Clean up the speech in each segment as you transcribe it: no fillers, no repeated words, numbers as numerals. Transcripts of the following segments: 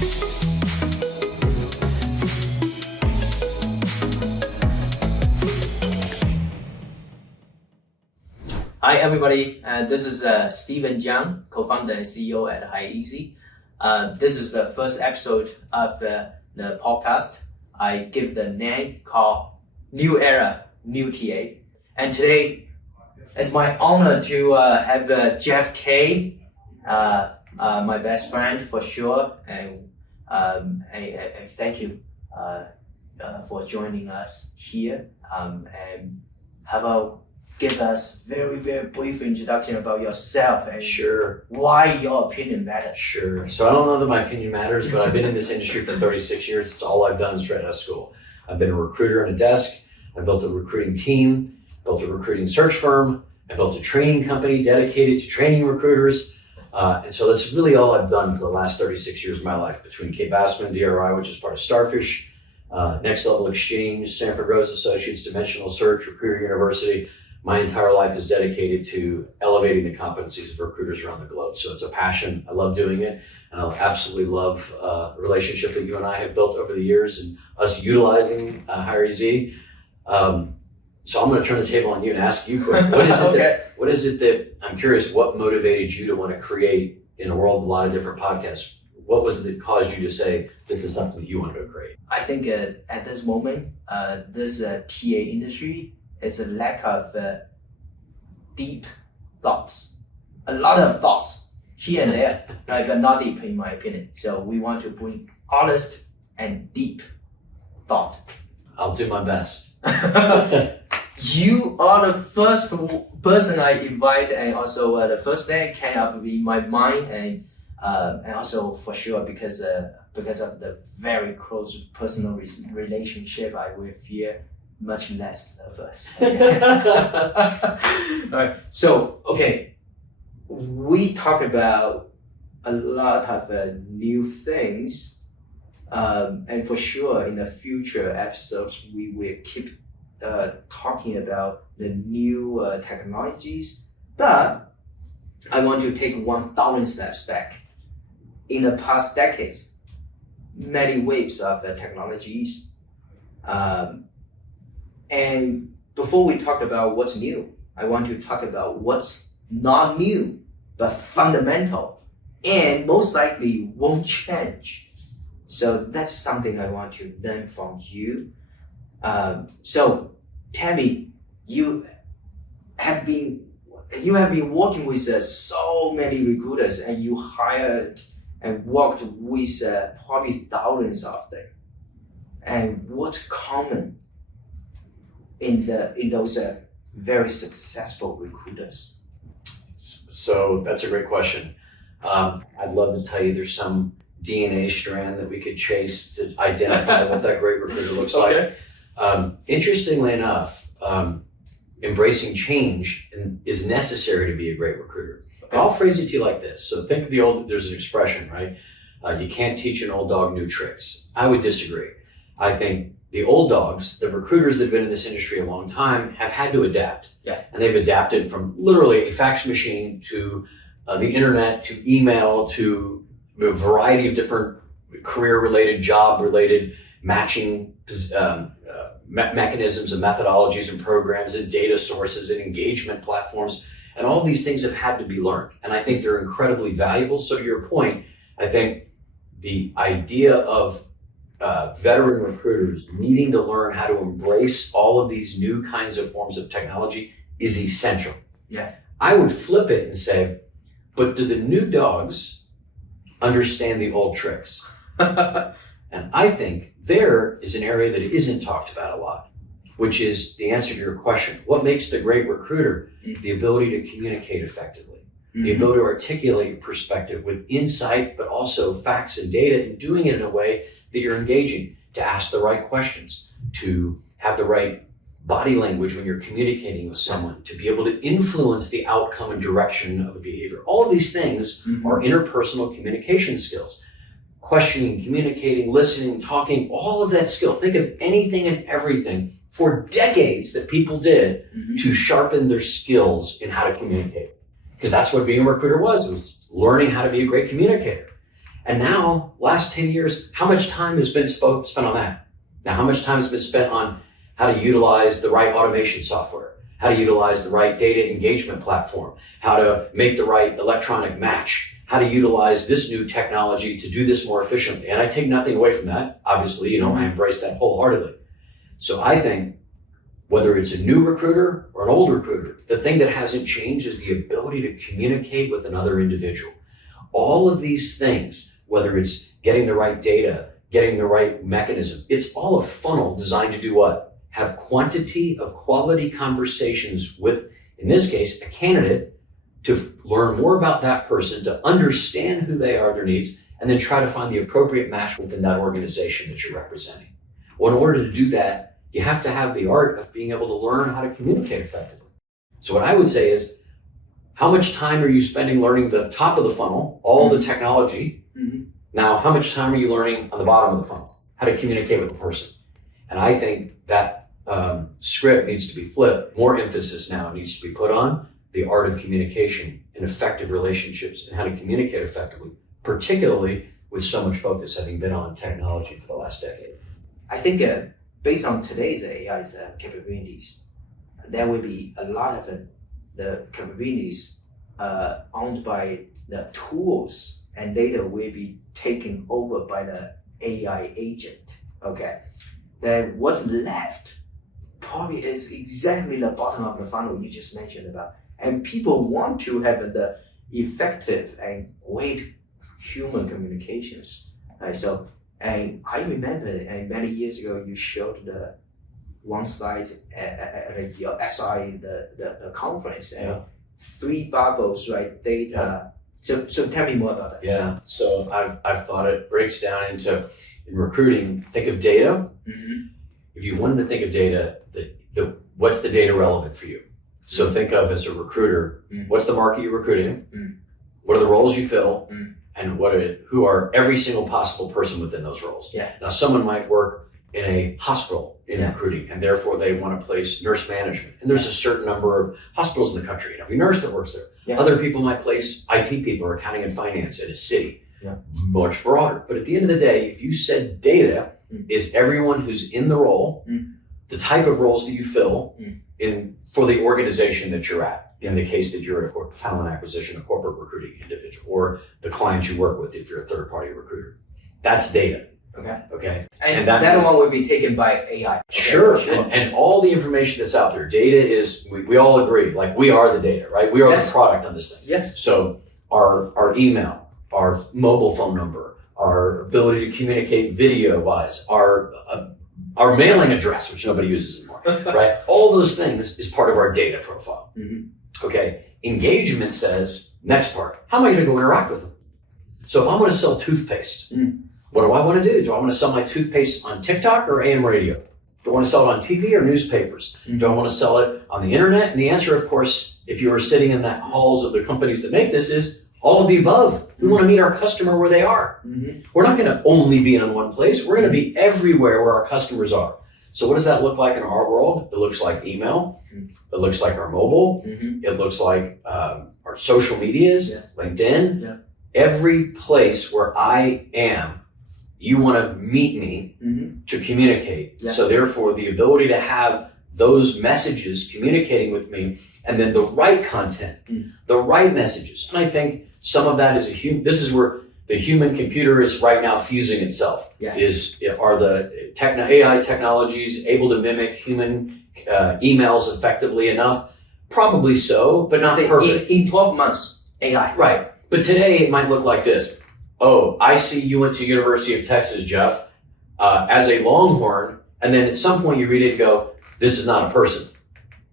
Hi everybody, this is Stephen Jiang, co-founder and CEO at HiEasy. This is the first episode of the podcast. I give the name called New Era, New TA. And today, it's my honor to have Jeff Kaye, my best friend for sure, and thank you for joining us here. And how about give us very, very brief introduction about yourself and Sure. why your opinion matters. Sure. So I don't know that my opinion matters, but I've been in this industry for 36 years. It's all I've done straight out of school. I've been a recruiter on a desk. I built a recruiting team, built a recruiting search firm. I built a training company dedicated to training recruiters. And so that's really all I've done for the last 36 years of my life, between Kate Bassman, DRI, which is part of Starfish, Next Level Exchange, Sanford Rose Associates, Dimensional Search, Recruiter University. My entire life is dedicated to elevating the competencies of recruiters around the globe. So it's a passion. I love doing it. And I absolutely love the relationship that you and I have built over the years and us utilizing HiEasy. So I'm going to turn the table on you and ask you quick. What is it that I'm curious, what motivated you to want to create in a world of a lot of different podcasts? What was it that caused you to say, this is something that you wanted to create? I think at this moment, this TA industry is a lack of deep thoughts. A lot of thoughts here and there, right, but not deep in my opinion. So we want to bring honest and deep thought. I'll do my best. You are the first person I invite, and also the first thing came up in my mind, and also for sure because of the very close personal relationship I with here. Much less of us. Alright. So, okay, we talk about a lot of new things, and for sure in the future episodes we will keep talking about the new technologies. But I want to take 1,000 steps back. In the past decades, many waves of technologies. And before we talk about what's new, I want to talk about what's not new, but fundamental, and most likely won't change. So that's something I want to learn from you. So tell me, you have been working with so many recruiters, and you hired and worked with probably thousands of them. And what's common in those very successful recruiters? So that's a great question. I'd love to tell you there's some DNA strand that we could chase to identify what that great recruiter looks like. Interestingly enough, embracing change is necessary to be a great recruiter. But I'll phrase it to you like this. So think of there's an expression, right? You can't teach an old dog new tricks. I would disagree. I think the old dogs, the recruiters that have been in this industry a long time, have had to adapt. Yeah. And they've adapted from literally a fax machine to the internet to email to a variety of different career-related, job-related matching mechanisms and methodologies and programs and data sources and engagement platforms. And all these things have had to be learned. And I think they're incredibly valuable. So to your point, I think the idea of veteran recruiters needing to learn how to embrace all of these new kinds of forms of technology is essential. Yeah. I would flip it and say, but do the new dogs understand the old tricks? And I think there is an area that isn't talked about a lot, which is the answer to your question. What makes the great recruiter? The ability to communicate effectively, the ability to articulate perspective with insight, but also facts and data, and doing it in a way that you're engaging, to ask the right questions, to have the right body language when you're communicating with someone, to be able to influence the outcome and direction of a behavior. All of these things are interpersonal communication skills. Questioning, communicating, listening, talking, all of that skill. Think of anything and everything for decades that people did to sharpen their skills in how to communicate. Because that's what being a recruiter was learning how to be a great communicator. And now, last 10 years, how much time has been spent on that? Now, how much time has been spent on how to utilize the right automation software, how to utilize the right data engagement platform, how to make the right electronic match, how to utilize this new technology to do this more efficiently. And I take nothing away from that. Obviously, I embrace that wholeheartedly. So I think whether it's a new recruiter or an old recruiter, the thing that hasn't changed is the ability to communicate with another individual. All of these things, whether it's getting the right data, getting the right mechanism, it's all a funnel designed to do what? Have quantity of quality conversations with, in this case, a candidate, to learn more about that person, to understand who they are, their needs, and then try to find the appropriate match within that organization that you're representing. Well, in order to do that, you have to have the art of being able to learn how to communicate effectively. So what I would say is, how much time are you spending learning the top of the funnel, all the technology? Now, how much time are you learning on the bottom of the funnel, how to communicate with the person? And I think that script needs to be flipped. More emphasis now needs to be put on the art of communication and effective relationships and how to communicate effectively, particularly with so much focus having been on technology for the last decade. I think based on today's AI's capabilities, there will be a lot of the capabilities owned by the tools, and data will be taken over by the AI agent. Okay, then what's left probably is exactly the bottom of the funnel you just mentioned about. And people want to have the effective and great human communications. Right? So, and I remember many years ago you showed the one slide at your SI, the conference, and 3 bubbles, right? Data. So tell me more about that. Yeah. So I've thought it breaks down into, in recruiting, think of data. If you wanted to think of data, what's the data relevant for you? So think of, as a recruiter, what's the market you're recruiting? What are the roles you fill? And who are every single possible person within those roles? Yeah. Now, someone might work in a hospital in recruiting, and therefore they want to place nurse management. And there's a certain number of hospitals in the country, and every nurse that works there. Other people might place IT people or accounting and finance in a city. Much broader. But at the end of the day, if you said data is everyone who's in the role, the type of roles that you fill for the organization that you're at, in the case that you're a talent acquisition, a corporate recruiting individual, or the clients you work with if you're a third-party recruiter. That's data. Okay. And that one will be taken by AI. Okay? Sure. And all the information that's out there, data is, we all agree, like, we are the data, right? We are the product on this thing. Yes. So our email, our mobile phone number, our ability to communicate video-wise, our mailing address, which nobody uses anymore, right? All those things is part of our data profile. Okay. Engagement says, next part, how am I going to go interact with them? So if I want to sell toothpaste, what do I want to do? Do I want to sell my toothpaste on TikTok or AM radio? Do I want to sell it on TV or newspapers? Do I want to sell it on the internet? And the answer, of course, if you were sitting in the halls of the companies that make this, is all of the above. We want to meet our customer where they are. We're not going to only be in one place. We're going to be everywhere where our customers are. So what does that look like in our world? It looks like email. It looks like our mobile. It looks like our social medias, LinkedIn. Every place where I am, you want to meet me to communicate. So therefore, the ability to have those messages communicating with me, and then the right content, the right messages. And I think some of that is this is where the human computer is right now fusing itself. Are the AI technologies able to mimic human emails effectively enough? Probably so, but not perfect. In 12 months, AI. Right. But today it might look like this. Oh, I see you went to University of Texas, Jeff, as a Longhorn. And then at some point you read it and go, this is not a person.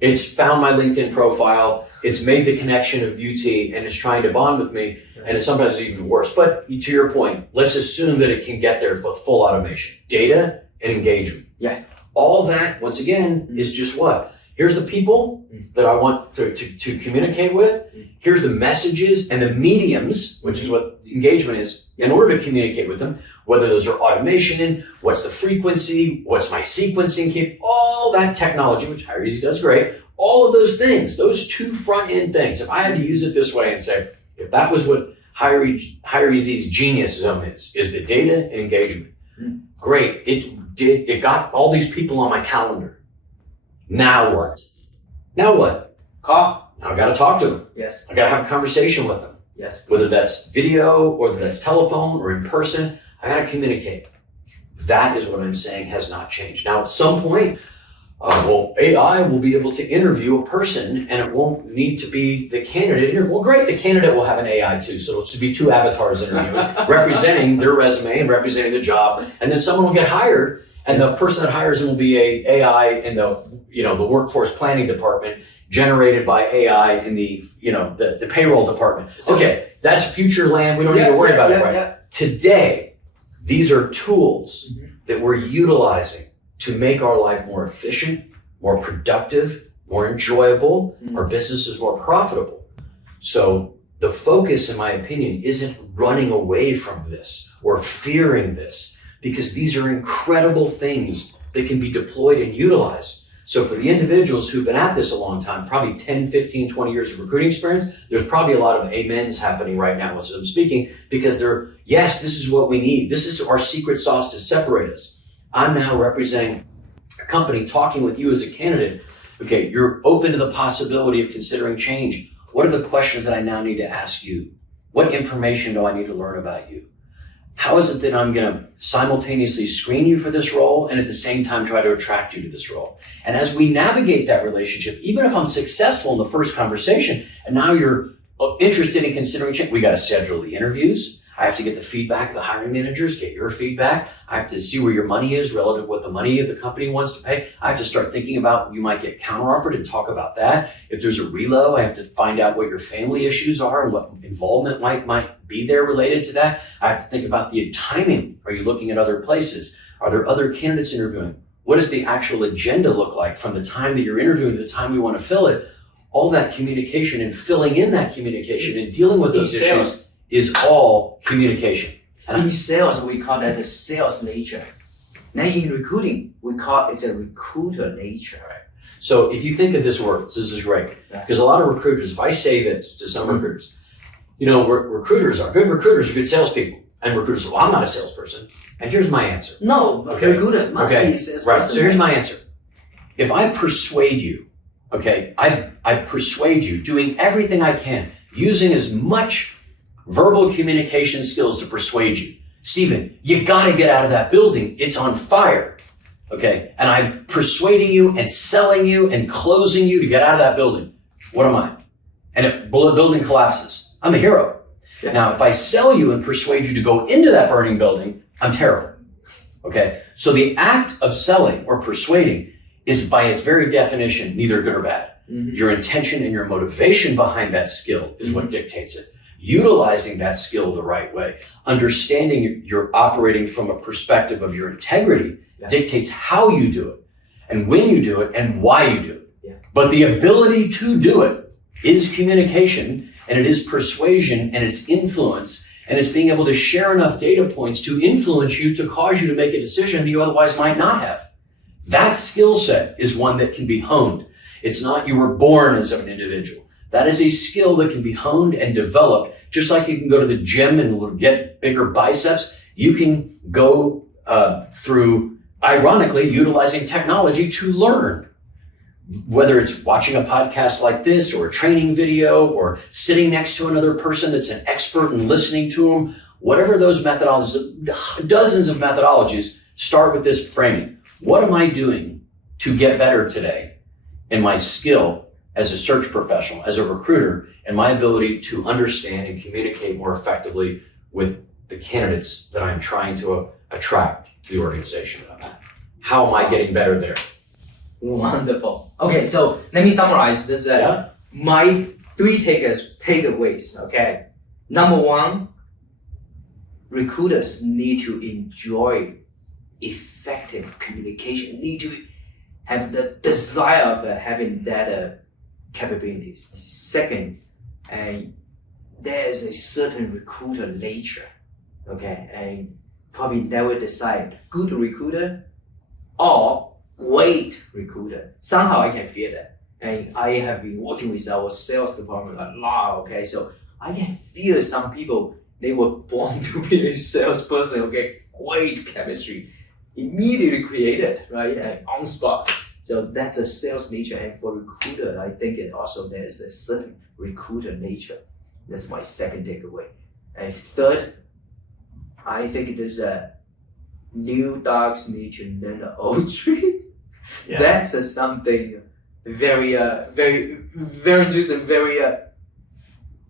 It's found my LinkedIn profile. It's made the connection of beauty and it's trying to bond with me. And it's sometimes even worse. But to your point, let's assume that it can get there for full automation. Data and engagement. All that, once again, is just what? Here's the people that I want to communicate with. Here's the messages and the mediums, which is what engagement is, in order to communicate with them, whether those are automation, what's the frequency, what's my sequencing kit, all that technology, which HireEasy does great, all of those things, those 2 front-end things. If I had to use it this way and say, if that was what HireEasy's genius zone is the data and engagement. Great, it got all these people on my calendar. Now what? Now what? Call. Now I gotta talk to them. Yes. I gotta have a conversation with them. Yes. Whether that's video, or whether that's telephone or in person, I gotta communicate. That is what I'm saying has not changed. Now at some point, AI will be able to interview a person and it won't need to be the candidate. Well, great, the candidate will have an AI too. So it'll be two avatars interviewing, representing their resume and representing the job. And then someone will get hired and the person that hires them will be a AI in the workforce planning department, generated by AI in the payroll department. Okay, that's future land. We don't need to worry about it right today. These are tools that we're utilizing to make our life more efficient, more productive, more enjoyable, our business is more profitable. So the focus, in my opinion, isn't running away from this or fearing this, because these are incredible things that can be deployed and utilized. So for the individuals who've been at this a long time, probably 10, 15, 20 years of recruiting experience, there's probably a lot of amens happening right now as I'm speaking, because yes, this is what we need. This is our secret sauce to separate us. I'm now representing a company, talking with you as a candidate. Okay, you're open to the possibility of considering change. What are the questions that I now need to ask you? What information do I need to learn about you? How is it that I'm going to simultaneously screen you for this role and at the same time try to attract you to this role? And as we navigate that relationship, even if I'm successful in the first conversation and now you're interested in considering change, we got to schedule the interviews. I have to get the feedback of the hiring managers, get your feedback. I have to see where your money is relative to what the money of the company wants to pay. I have to start thinking about, you might get counteroffered and talk about that. If there's a reload, I have to find out what your family issues are and what involvement might be there related to that. I have to think about the timing. Are you looking at other places? Are there other candidates interviewing? What does the actual agenda look like from the time that you're interviewing to the time we want to fill it? All that communication and filling in that communication and dealing with those issues is all communication. In sales, we call that a sales nature. Now in recruiting, we call it a recruiter nature. Right. So if you think of this word, this is great. Because a lot of recruiters, if I say this to some recruiters, recruiters are good salespeople. And recruiters say, well, I'm not a salesperson. And here's my answer. No, recruiter must be a salesperson. Right, so here's my answer. If I persuade you, I persuade you doing everything I can, using as much verbal communication skills to persuade you. Stephen, you gotta get out of that building. It's on fire. Okay. And I'm persuading you and selling you and closing you to get out of that building. What am I? And the building collapses. I'm a hero. Yeah. Now, if I sell you and persuade you to go into that burning building, I'm terrible. Okay. So the act of selling or persuading is by its very definition, neither good or bad. Your intention and your motivation behind that skill is what dictates it. Utilizing that skill the right way, understanding you're operating from a perspective of your integrity dictates how you do it and when you do it and why you do it. Yeah. But the ability to do it is communication, and it is persuasion, and it's influence, and it's being able to share enough data points to influence you to cause you to make a decision that you otherwise might not have. That skill set is one that can be honed. It's not you were born as an individual. That is a skill that can be honed and developed. Just like you can go to the gym and get bigger biceps, you can go through, ironically, utilizing technology to learn. Whether it's watching a podcast like this or a training video or sitting next to another person that's an expert and listening to them, whatever those methodologies, dozens of methodologies, start with this framing. What am I doing to get better today in my skill as a search professional, as a recruiter, and my ability to understand and communicate more effectively with the candidates that I'm trying to attract to the organization that I'm at? How am I getting better there? Wonderful. Okay, so let me summarize this. My three takeaways. Okay, number one, recruiters need to enjoy effective communication. Need to have the desire of having that capabilities. Second, there is a certain recruiter nature, okay, and probably never decide good recruiter or great recruiter. Somehow I can feel that, and I have been working with our sales department a lot, okay, so I can feel some people, they were born to be a salesperson, okay, great chemistry, immediately created, right, and on spot. So that's a sales nature. And for recruiter, I think it also there's a certain recruiter nature. That's my second takeaway. And third, I think there's a new dogs need to learn the old tree. Yeah. That's something very, very, very interesting, very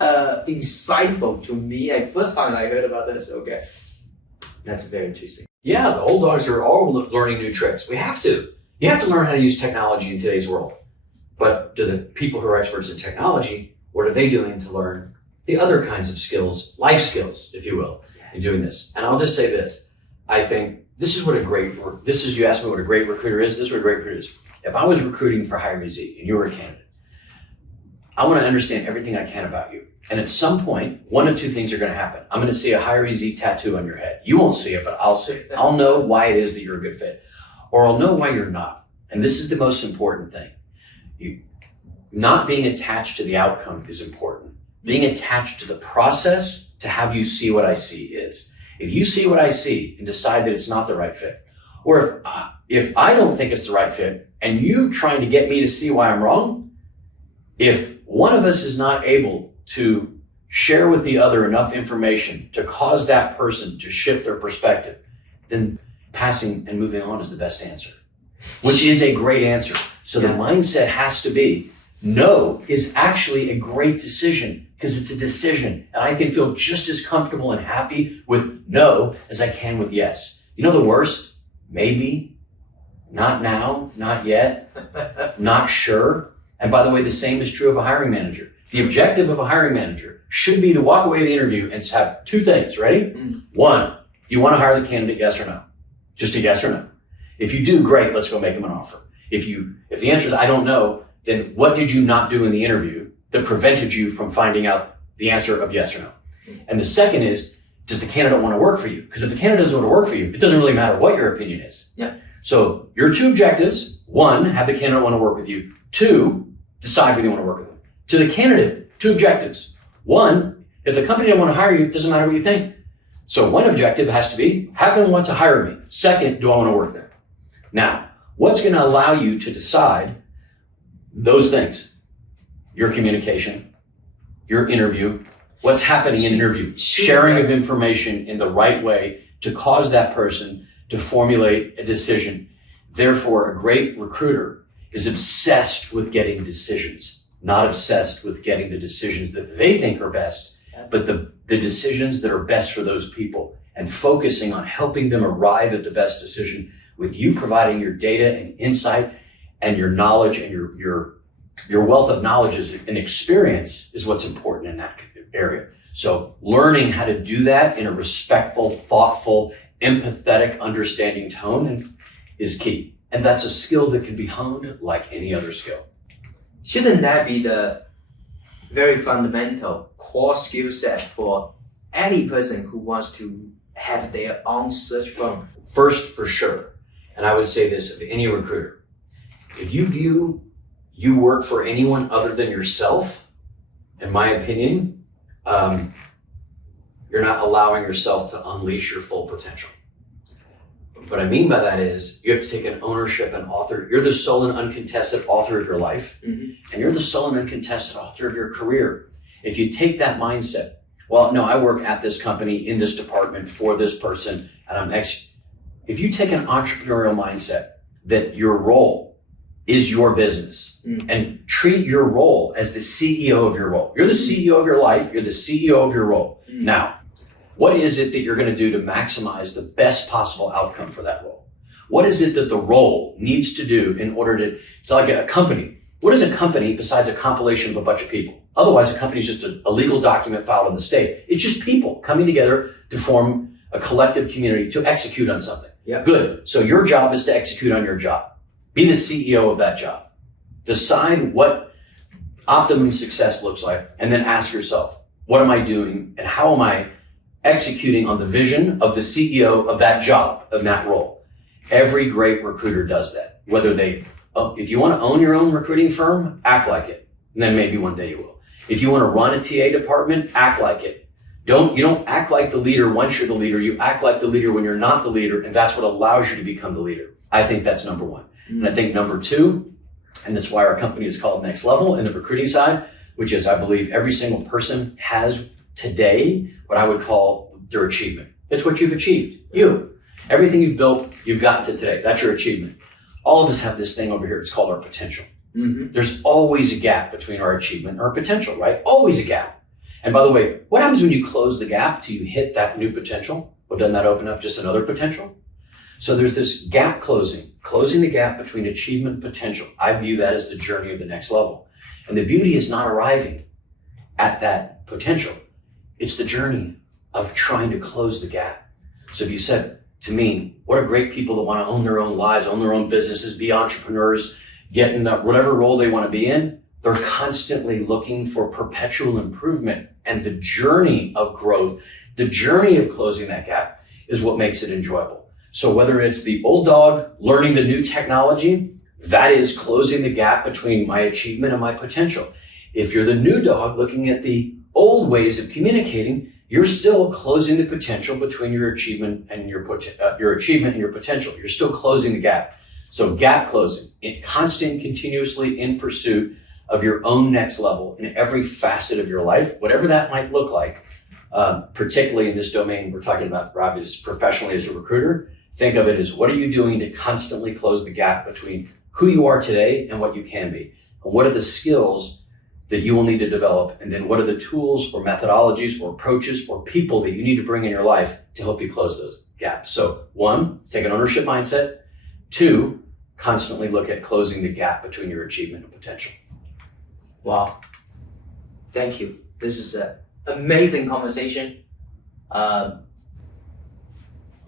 insightful to me. And first time I heard about this, okay, that's very interesting. Yeah, the old dogs are all learning new tricks. We have to. You have to learn how to use technology in today's world. But do the people who are experts in technology, what are they doing to learn the other kinds of skills, life skills, if you will, in doing this? And I'll just say this. I think this is what you asked me what a great recruiter is. This is what a great recruiter is. If I was recruiting for HireZ and you were a candidate, I want to understand everything I can about you. And at some point, one of two things are going to happen. I'm going to see a HireZ tattoo on your head. You won't see it, but I'll see it. I'll know why it is that you're a good fit. Or I'll know why you're not. And this is the most important thing. Not being attached to the outcome is important. Being attached to the process to have you see what I see is. If you see what I see and decide that it's not the right fit, or if I don't think it's the right fit and you trying to get me to see why I'm wrong, if one of us is not able to share with the other enough information to cause that person to shift their perspective, then passing and moving on is the best answer, which is a great answer. So the mindset has to be, no is actually a great decision because it's a decision. And I can feel just as comfortable and happy with no as I can with yes. You know the worst? Maybe, not now, not yet, not sure. And by the way, the same is true of a hiring manager. The objective of a hiring manager should be to walk away to the interview and have two things, ready? One, you want to hire the candidate, yes or no? Just a yes or no. If you do, great, let's go make them an offer. If the answer is I don't know, then what did you not do in the interview that prevented you from finding out the answer of yes or no? And the second is, does the candidate want to work for you? Because if the candidate doesn't want to work for you, it doesn't really matter what your opinion is. Yeah. So your two objectives, one, have the candidate want to work with you. Two, decide whether you want to work with them. To the candidate, two objectives. One, if the company doesn't want to hire you, it doesn't matter what you think. So one objective has to be, have them want to hire me. Second, do I want to work there? Now, what's going to allow you to decide those things? Your communication, your interview, what's happening in an interview, sharing of information in the right way to cause that person to formulate a decision. Therefore, a great recruiter is obsessed with getting decisions, not obsessed with getting the decisions that they think are best, but the decisions that are best for those people, and focusing on helping them arrive at the best decision with you providing your data and insight and your knowledge and your wealth of knowledge and experience is what's important in that area. So learning how to do that in a respectful, thoughtful, empathetic, understanding tone is key. And that's a skill that can be honed like any other skill. Shouldn't that be the very fundamental core skill set for any person who wants to have their own search firm? First, for sure. And I would say this of any recruiter. If you view you work for anyone other than yourself, in my opinion, you're not allowing yourself to unleash your full potential. What I mean by that is you have to take an ownership and author. You're the sole and uncontested author of your life, and you're the sole and uncontested author of your career. If you take that mindset, well, no, I work at this company, in this department, for this person, and if you take an entrepreneurial mindset that your role is your business and treat your role as the CEO of your role. You're the CEO of your life. You're the CEO of your role. Now, what is it that you're going to do to maximize the best possible outcome for that role? What is it that the role needs to do in order to, it's like a company. What is a company besides a compilation of a bunch of people? Otherwise, a company is just a legal document filed in the state. It's just people coming together to form a collective community to execute on something. Yeah. Good. So your job is to execute on your job. Be the CEO of that job. Decide what optimum success looks like, and then ask yourself, what am I doing and how am I executing on the vision of the CEO of that job, of that role? Every great recruiter does that. Whether if you want to own your own recruiting firm, act like it. And then maybe one day you will. If you want to run a TA department, act like it. You don't act like the leader once you're the leader. You act like the leader when you're not the leader, and that's what allows you to become the leader. I think that's number one. And I think number two, and that's why our company is called Next Level in the recruiting side, which is I believe every single person has today what I would call their achievement. It's what you've achieved. You. Everything you've built, you've gotten to today. That's your achievement. All of us have this thing over here. It's called our potential. Mm-hmm. There's always a gap between our achievement and our potential, right? Always a gap. And by the way, what happens when you close the gap till you hit that new potential? Well, doesn't that open up just another potential? So there's this gap closing the gap between achievement and potential. I view that as the journey of the next level. And the beauty is not arriving at that potential. It's the journey of trying to close the gap. So if you said to me, what are great people that want to own their own lives, own their own businesses, be entrepreneurs, get in that whatever role they want to be in, they're constantly looking for perpetual improvement. And the journey of growth, the journey of closing that gap is what makes it enjoyable. So whether it's the old dog learning the new technology, that is closing the gap between my achievement and my potential. If you're the new dog looking at the old ways of communicating, you're still closing the potential between your achievement and your potential. You're still closing the gap. So gap closing, constant, continuously in pursuit of your own next level in every facet of your life, whatever that might look like, particularly in this domain we're talking about, Rob, is professionally as a recruiter. Think of it as what are you doing to constantly close the gap between who you are today and what you can be? And what are the skills that you will need to develop? And then what are the tools or methodologies or approaches or people that you need to bring in your life to help you close those gaps? So one, take an ownership mindset. Two, constantly look at closing the gap between your achievement and potential. Wow. Thank you. This is an amazing conversation.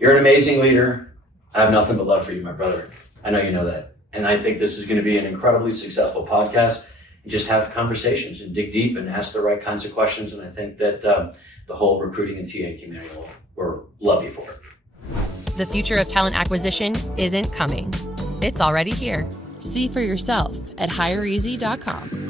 You're an amazing leader. I have nothing but love for you, my brother. I know you know that. And I think this is going to be an incredibly successful podcast. You just have conversations and dig deep and ask the right kinds of questions. And I think that the whole recruiting and TA community will love you for it. The future of talent acquisition isn't coming. It's already here. See for yourself at hireeasy.com.